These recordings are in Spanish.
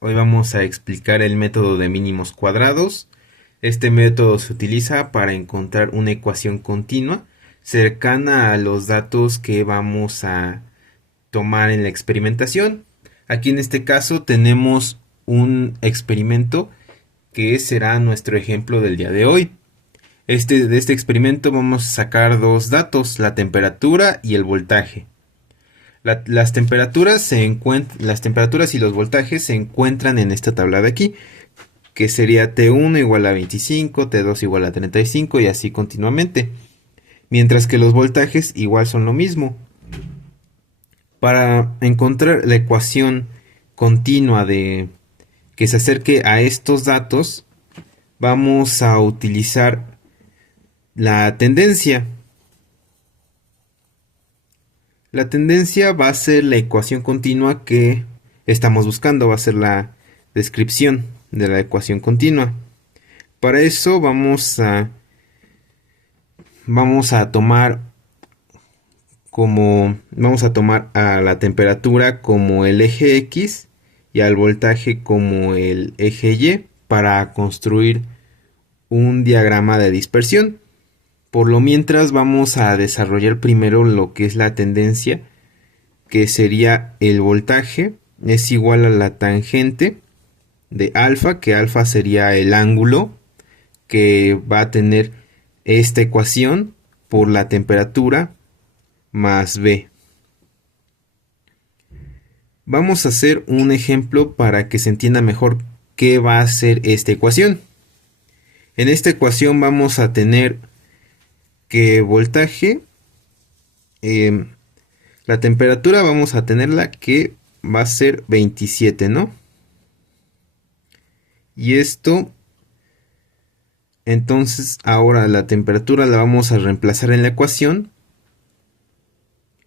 Hoy vamos a explicar el método de mínimos cuadrados. Este método se utiliza para encontrar una ecuación continua cercana a los datos que vamos a tomar en la experimentación. Aquí en este caso tenemos un experimento que será nuestro ejemplo del día de hoy. De este experimento vamos a sacar dos datos, la temperatura y el voltaje. Las temperaturas y los voltajes se encuentran en esta tabla de aquí, que sería T1 igual a 25, T2 igual a 35 y así continuamente. Mientras que los voltajes igual son lo mismo. Para encontrar la ecuación continua que se acerque a estos datos, vamos a utilizar la tendencia. La tendencia va a ser la ecuación continua que estamos buscando, va a ser la descripción de la ecuación continua. Para eso vamos a tomar a la temperatura como el eje X y al voltaje como el eje Y para construir un diagrama de dispersión. Por lo mientras vamos a desarrollar primero lo que es la tendencia, que sería el voltaje es igual a la tangente de alfa, que alfa sería el ángulo que va a tener esta ecuación por la temperatura más B. Vamos a hacer un ejemplo para que se entienda mejor qué va a ser esta ecuación. En esta ecuación vamos a tener que voltaje, la temperatura vamos a tenerla que va a ser 27, ¿no? Y esto, entonces ahora la temperatura la vamos a reemplazar en la ecuación.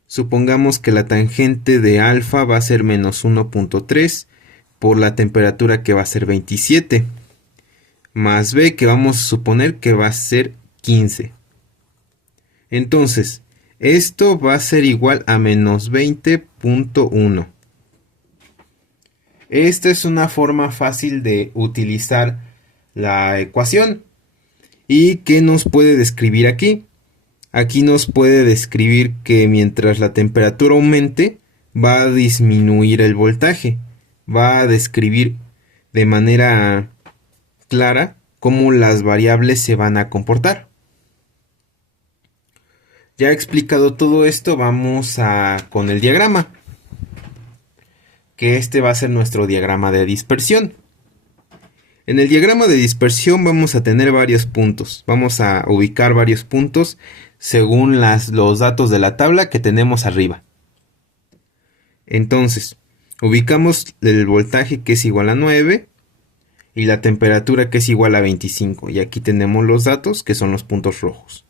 Supongamos que la tangente de alfa va a ser menos 1.3 por la temperatura que va a ser 27, más b que vamos a suponer que va a ser 15. Entonces, esto va a ser igual a menos 20.1. Esta es una forma fácil de utilizar la ecuación. ¿Y qué nos puede describir aquí? Aquí nos puede describir que mientras la temperatura aumente, va a disminuir el voltaje. Va a describir de manera clara cómo las variables se van a comportar. Ya explicado todo esto, vamos con el diagrama, que este va a ser nuestro diagrama de dispersión. En el diagrama de dispersión vamos a tener varios puntos. Vamos a ubicar varios puntos según los datos de la tabla que tenemos arriba. Entonces, ubicamos el voltaje que es igual a 9 y la temperatura que es igual a 25. Y aquí tenemos los datos que son los puntos rojos.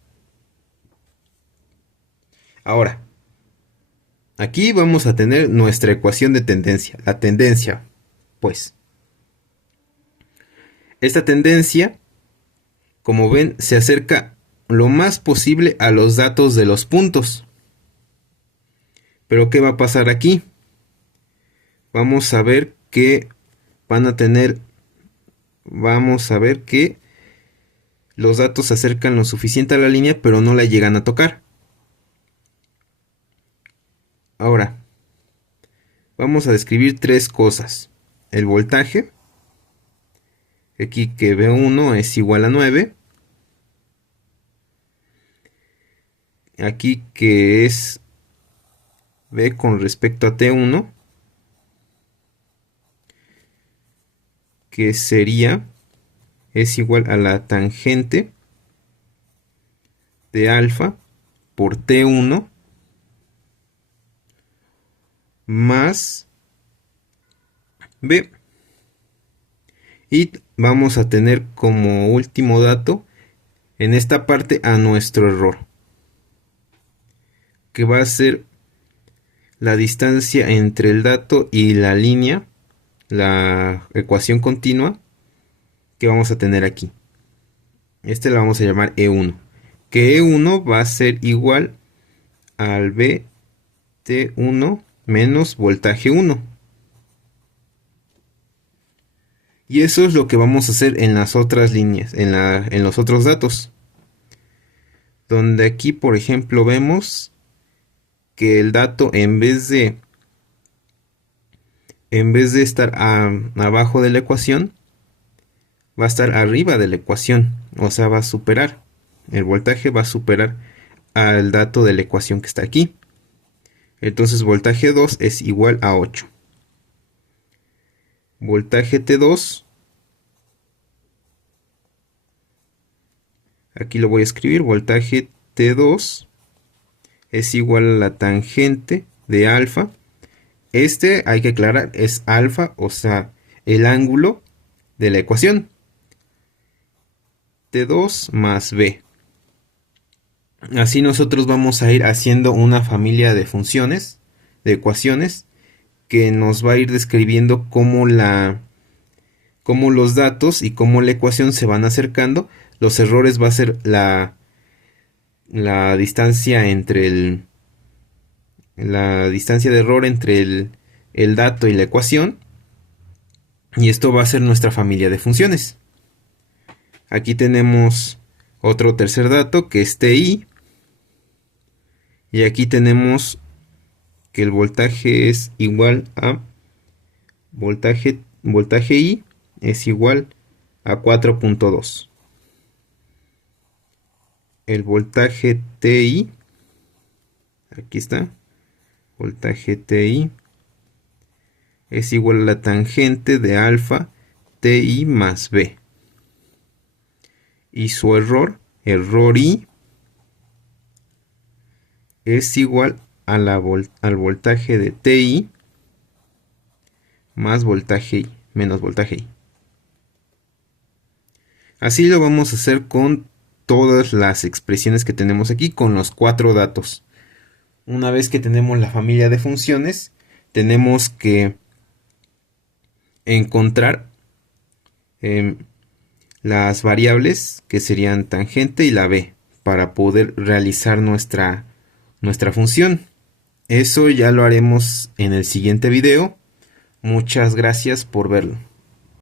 Ahora, aquí vamos a tener nuestra ecuación de tendencia. La tendencia, pues. Esta tendencia, como ven, se acerca lo más posible a los datos de los puntos. Pero ¿qué va a pasar aquí? Vamos a ver que los datos se acercan lo suficiente a la línea, pero no la llegan a tocar. Ahora, vamos a describir tres cosas. El voltaje, aquí que V1 es igual a 9. Aquí que es V con respecto a T1, que es igual a la tangente de alfa por T1 más B. Y vamos a tener como último dato en esta parte a nuestro error, que va a ser la distancia entre el dato y la línea, la ecuación continua que vamos a tener aquí. Este la vamos a llamar E1, que E1 va a ser igual al BT1 menos voltaje 1. Y eso es lo que vamos a hacer en las otras líneas, en los otros datos. Donde aquí, por ejemplo, vemos que el dato en vez de estar abajo de la ecuación, va a estar arriba de la ecuación. O sea, va a superar. El voltaje va a superar al dato de la ecuación que está aquí. Entonces voltaje 2 es igual a 8. Voltaje T2, aquí lo voy a escribir, voltaje T2 es igual a la tangente de alfa. Este, hay que aclarar, es alfa, o sea, el ángulo de la ecuación. T2 más B. Así nosotros vamos a ir haciendo una familia de funciones, de ecuaciones, que nos va a ir describiendo cómo los datos y cómo la ecuación se van acercando. Los errores va a ser la distancia entre la distancia de error entre el dato y la ecuación. Y esto va a ser nuestra familia de funciones. Aquí tenemos otro tercer dato que es TI. Y aquí tenemos que el voltaje es igual a voltaje I es igual a 4.2. El voltaje TI, aquí está, voltaje TI es igual a la tangente de alfa TI más B. Y su error I, es igual a al voltaje de TI más voltaje I, menos voltaje I. Así lo vamos a hacer con todas las expresiones que tenemos aquí, con los 4 datos. Una vez que tenemos la familia de funciones, tenemos que encontrar las variables que serían tangente y la B para poder realizar nuestra función. Eso ya lo haremos en el siguiente video. Muchas gracias por verlo.